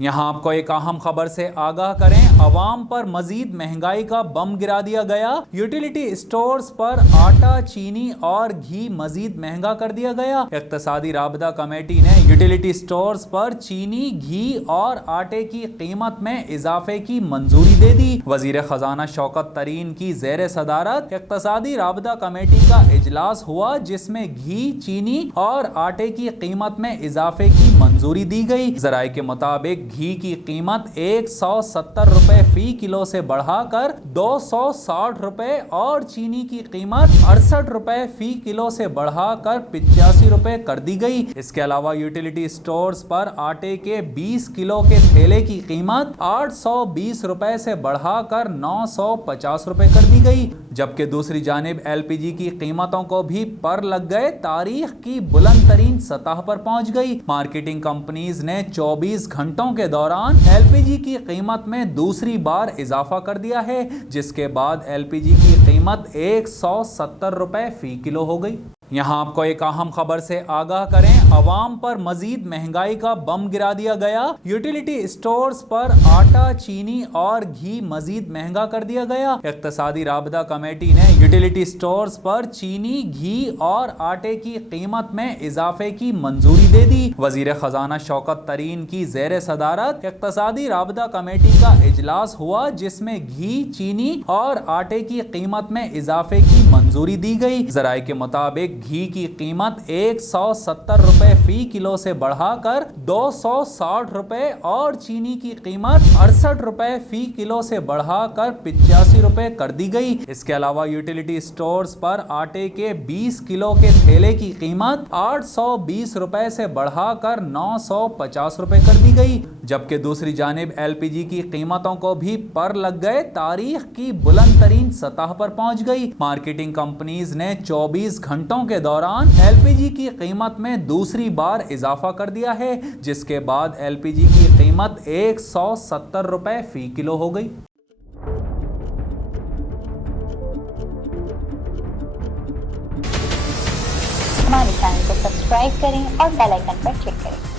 यहाँ आपको एक अहम खबर से आगाह करें, अवाम पर मजीद महंगाई का बम गिरा दिया गया। यूटिलिटी स्टोर्स पर आटा, चीनी और घी मजीद महंगा कर दिया गया। इक्तिसादी राबता कमेटी ने यूटिलिटी स्टोर्स पर चीनी, घी और आटे की कीमत में इजाफे की मंजूरी दे दी। वजीर खजाना शौकत तरीन की ज़ेर सदारत इक्तिसादी राबता कमेटी का इजलास हुआ, जिसमें घी, चीनी और आटे की कीमत में इजाफे की मंजूरी दी गई। जराये के मुताबिक घी की कीमत 170 रुपए फी किलो से बढ़ाकर 260 रुपए और चीनी की कीमत 68 रुपए फी किलो से बढ़ाकर 85 रुपए कर दी गई। इसके अलावा यूटिलिटी स्टोर्स पर आटे के 20 किलो के थैले की कीमत 820 रुपए से बढ़ाकर 950 रुपए कर दी गई। जबकि दूसरी जानिब LPG की कीमतों को भी पर लग गए, तारीख की बुलंद तरीन सतह पर पहुंच गई। मार्केटिंग कंपनीज ने 24 घंटों के दौरान LPG की कीमत में दूसरी बार इजाफा कर दिया है, जिसके बाद LPG की कीमत 170 रुपए फी किलो हो गई। यहाँ आपको एक अहम खबर से आगाह करें, अवाम पर मजीद महंगाई का बम गिरा दिया गया। यूटिलिटी स्टोर्स पर आटा, चीनी और घी मजीद महंगा कर दिया गया। इक्तिसादी राबता कमेटी ने यूटिलिटी स्टोर्स पर चीनी, घी और आटे की कीमत में इजाफे की मंजूरी दे दी। वजीर खजाना शौकत तरीन की ज़ेर सदारत इक्तिसादी राबता कमेटी का इजलास हुआ, जिसमें घी, चीनी और आटे की कीमत में इजाफे की मंजूरी दी गई। जराये के मुताबिक घी की कीमत 170 रुपए फी किलो से बढ़ाकर 260 रुपए और चीनी की कीमत 68 रुपए फी किलो से बढ़ाकर 85 रुपए कर दी गई। इसके अलावा यूटिलिटी स्टोर्स पर आटे के 20 किलो के थैले की कीमत 820 रुपए से बढ़ाकर 950 रुपए कर दी गई। जबकि दूसरी जानिब LPG की कीमतों को भी पर लग गए, तारीख की बुलंद तरीन सतह पर पहुंच गई। मार्केटिंग कंपनीज ने 24 घंटों के दौरान LPG की कीमत में दूसरी बार इजाफा कर दिया है, जिसके बाद LPG की कीमत 170 रुपए फी किलो हो गई। हमारे चैनल को सब्सक्राइब करें और बेल आइकन पर क्लिक करें।